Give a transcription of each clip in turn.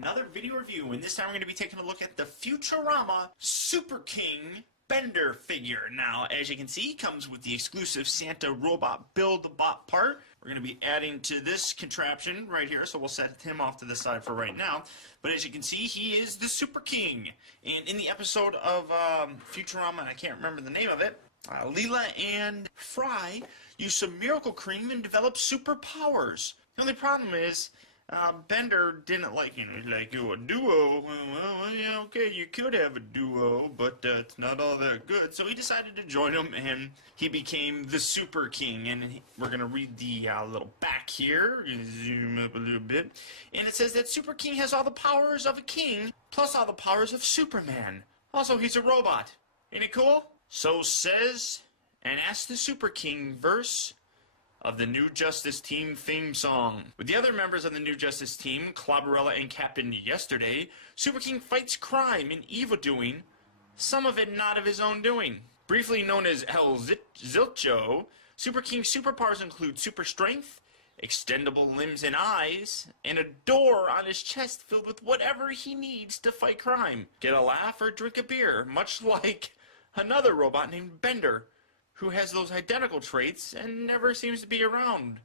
another video review, and this time we're going to be taking a look at the Futurama Super King Bender figure. Now, as you can see, he comes with the exclusive Santa Robot Build-A-Bot part. We're going to be adding to this contraption right here, so we'll set him off to the side for right now. But as you can see, he is the Super King. And in the episode of Futurama, I can't remember the name of it, Leela and Fry use some miracle cream and develop superpowers. The only problem is, Bender didn't like, a duo. Well, yeah, okay, you could have a duo, but it's not all that good. So he decided to join them, and he became the Super King. And we're going to read the little back here. Zoom up a little bit. And it says that Super King has all the powers of a king, plus all the powers of Superman. Also, he's a robot. Ain't it cool? So says and Ask the Super King verse of the New Justice Team theme song. With the other members of the New Justice Team, Clobberella and Captain Yesterday, Super King fights crime and evildoing, some of it not of his own doing. Briefly known as El Zilcho, Super King's superpowers include super strength, extendable limbs and eyes, and a door on his chest filled with whatever he needs to fight crime. Get a laugh or drink a beer, much like another robot named Bender, who has those identical traits and never seems to be around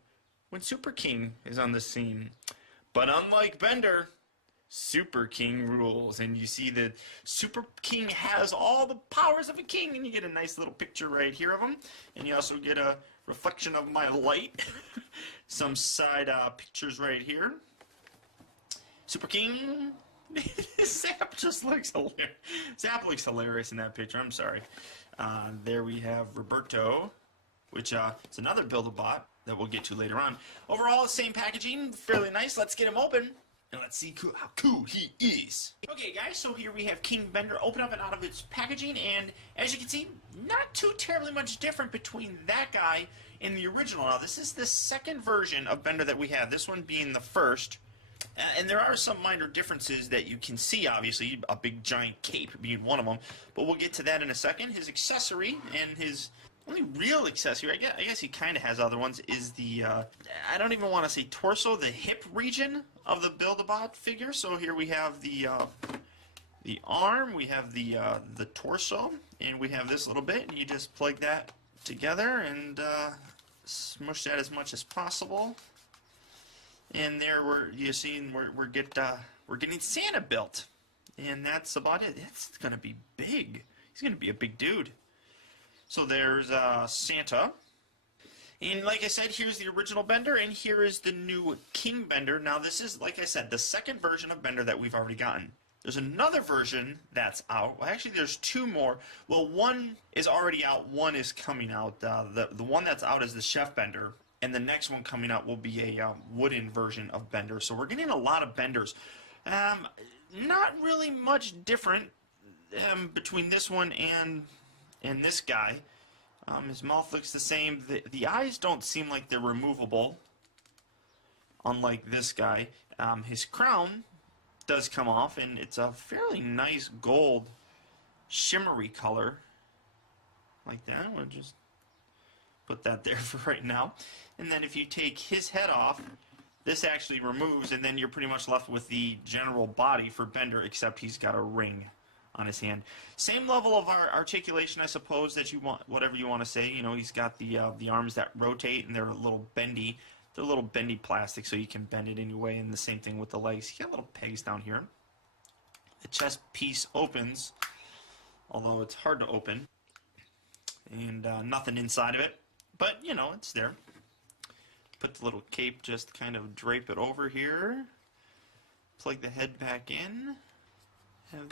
when Super King is on the scene. But unlike Bender, Super King rules. And you see that Super King has all the powers of a king, and you get a nice little picture right here of him. And you also get a reflection of my light. Some side pictures right here. Super King. Zap just looks hilarious. Zap looks hilarious in that picture. I'm sorry. There we have Roberto, which is another Build-A-Bot that we'll get to later on. Overall, the same packaging, fairly nice. Let's get him open, and let's see how cool he is. Okay, guys, so here we have King Bender. Open up and out of its packaging, and as you can see, not too terribly much different between that guy and the original. Now, this is the second version of Bender that we have, this one being the first. And there are some minor differences that you can see, obviously, a big giant cape being one of them, but we'll get to that in a second. His accessory, and his only real accessory, I guess he kind of has other ones, is the, I don't even want to say torso, the hip region of the Build-A-Bot figure. So here we have the arm, we have the torso, and we have this little bit, and you just plug that together and smush that as much as possible. And there we're getting Santa built, and that's about it. It's gonna be big. He's gonna be a big dude. So there's Santa, and like I said, here's the original Bender, and here is the new King Bender. Now this is, like I said, the second version of Bender that we've already gotten. There's another version that's out. Well, actually, there's two more. Well, one is already out. One is coming out. The one that's out is the Chef Bender. And the next one coming out will be a wooden version of Bender. So we're getting a lot of Benders. Not really much different between this one and this guy. His mouth looks the same. The eyes don't seem like they're removable, unlike this guy. His crown does come off, and it's a fairly nice gold shimmery color. Like that. We'll just put that there for right now. And then if you take his head off, this actually removes, and then you're pretty much left with the general body for Bender, except he's got a ring on his hand. Same level of articulation, I suppose, that you want, whatever you want to say. You know, he's got the arms that rotate, and they're a little bendy. They're a little bendy plastic, so you can bend it any way, and the same thing with the legs. You got little pegs down here. The chest piece opens, although it's hard to open, and nothing inside of it. But, you know, it's there. Put the little cape, just kind of drape it over here. Plug the head back in. Have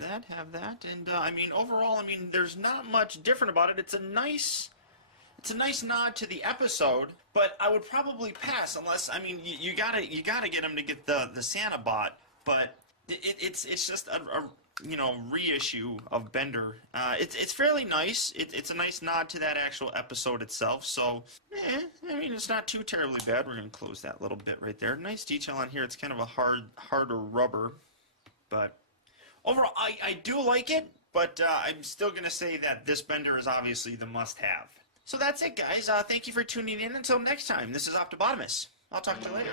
that. And, I mean, overall, I mean, there's not much different about it. It's a nice nod to the episode, but I would probably pass unless, I mean, you gotta get him to get the Santa bot, but it's just a you know, reissue of Bender. It's fairly nice. It's a nice nod to that actual episode itself. So, I mean, it's not too terribly bad. We're gonna close that little bit right there. Nice detail on here. It's kind of a harder rubber, but overall, I do like it. But I'm still gonna say that this Bender is obviously the must-have. So that's it, guys. Thank you for tuning in. Until next time, this is Optobotamus. I'll talk to you later.